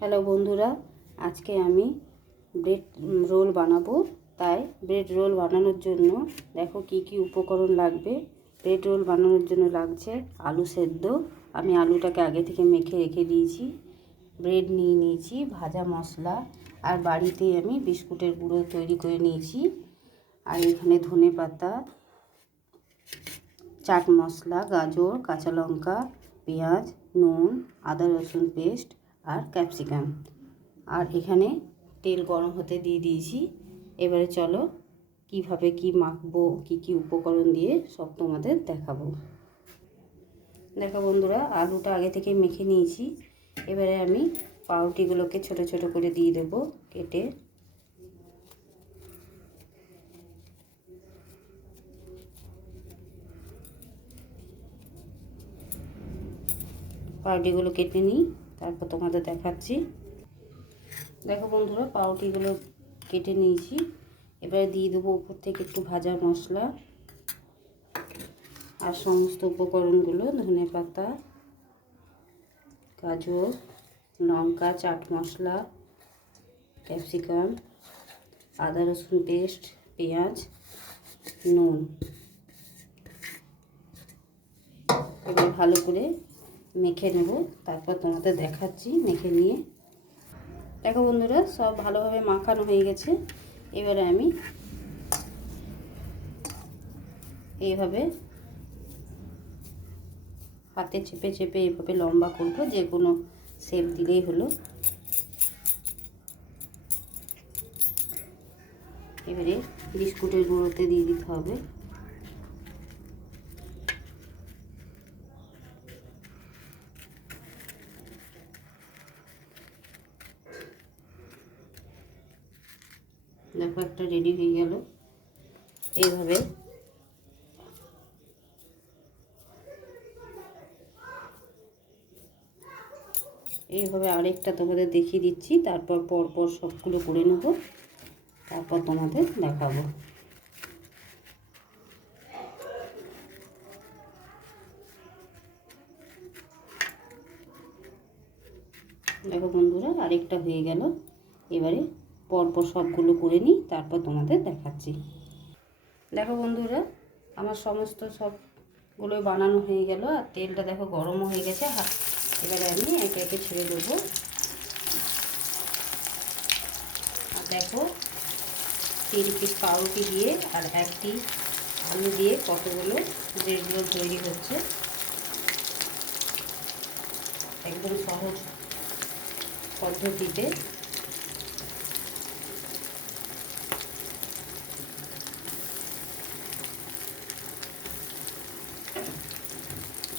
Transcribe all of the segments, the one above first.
Hello বন্ধুরা, আজকে আমি ব্রেড রোল বানাবো। তাই ব্রেড রোল বানানোর জন্য দেখো কি কি উপকরণ লাগবে। ব্রেড রোল বানানোর জন্য লাগছে আলু সেদ্ধ। আমি আলুটাকে আগে থেকে মেখে রেখে দিয়েছি। ব্রেড নিয়ে নিয়েছি, ভাজা মশলা, আর বাড়িতেই আমি বিস্কুটের গুঁড়ো তৈরি করে নিয়েছি। আর এখানে ধনে পাতা, চাট মশলা, গাজর, কাঁচা লঙ্কা, পেঁয়াজ, নুন, আদা রসুন পেস্ট আর ক্যাপসিকাম। আর এখানে তেল গরম হতে দিয়ে দিয়েছি। এবারে চলো কিভাবে কি মাখবো, কি কি উপকরণ দিয়ে সব তোমাদের দেখাবো। দেখো বন্ধুরা, আলুটা আগে থেকে মেখে নিয়েছি। এবারে আমি পাউরুটিগুলোকে ছোট ছোট করে দিয়ে দেবো কেটে। পাউরুটিগুলো কেটে নিই, তারপর তোমাদের দেখাচ্ছি। দেখো বন্ধুরা, পাউরুটিগুলো কেটে নিয়েছি। এবারে দিয়ে দেবো উপর থেকে একটু ভাজা মশলা আর সমস্ত উপকরণগুলো, ধনে পাতা, গাজর, লঙ্কা, চাট মশলা, ক্যাপসিকাম, আদা রসুন পেস্ট, পেঁয়াজ, নুন। এবার ভালো করে মেখে নেব, তারপর তোমাদের দেখাচ্ছি মেখে নিয়ে। দেখো বন্ধুরা, সব ভালোভাবে মাখানো হয়ে গেছে। এবারে আমি এইভাবে হাতে চেপে চেপে এইভাবে লম্বা করবো, যে কোনো শেপ দিলেই হলো। এবারে বিস্কুটের গুঁড়োতে দিয়ে দিতে হবে। দেখো একটা রেডি হয়ে গেল। এইভাবে আরেকটা তোমাদের দেখিয়ে দিচ্ছি, তারপর পরপর সবগুলো করে নেব, তারপর তোমাদের দেখাবো। দেখো বন্ধুরা, আরেকটা হয়ে গেল। এবারে পরপর সবগুলো করে নিই, তারপর তোমাদের দেখাচ্ছি। দেখো বন্ধুরা, আমার সমস্ত সবগুলো বানানো হয়ে গেল, আর তেলটা দেখো গরমও হয়ে গেছে। এবারে আমি একে একে ছেড়ে দেবো। আর দেখো 3 পিস পাউরুটি দিয়ে আর 1 পিস আলু দিয়ে কতগুলো ব্রেড রোল তৈরি হচ্ছে। একদম সহজ পদ্ধতিতে।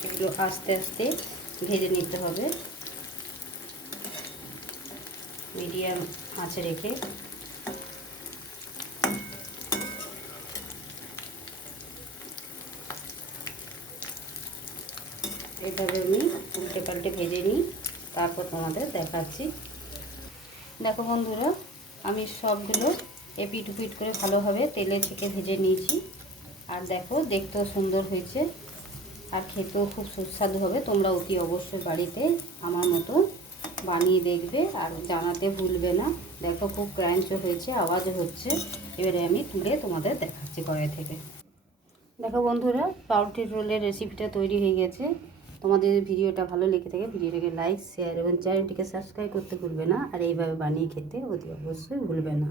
এগুলো আস্তে আস্তে ভেজে নিতে হবে, মিডিয়াম আঁচে রেখে। এইভাবে আমি উল্টে পাল্টে ভেজে নিই, তারপর তোমাদের দেখাচ্ছি। দেখো বন্ধুরা, আমি সবগুলো এপিট উপিট করে ভালোভাবে তেলে ছেঁকে ভেজে নিয়েছি। আর দেখো, দেখতেও সুন্দর হয়েছে আর খেতেও খুব সুস্বাদু হবে। তোমরা অতি অবশ্যই বাড়িতে আমার মতো বানিয়ে দেখবে আর জানাতে ভুলবে না। দেখো খুব ক্রাঞ্চ হয়েছে, আওয়াজও হচ্ছে। এবারে আমি তুলে তোমাদের দেখাচ্ছি কড়াই থেকে। দেখো বন্ধুরা, পাউরুটির রোলের রেসিপিটা তৈরি হয়ে গেছে। তোমাদের ভিডিওটা ভালো লেগে থাকে, ভিডিওটাকে লাইক, শেয়ার এবং চ্যানেলটিকে সাবস্ক্রাইব করতে ভুলবে না। আর এইভাবে বানিয়ে খেতে অতি অবশ্যই ভুলবে না।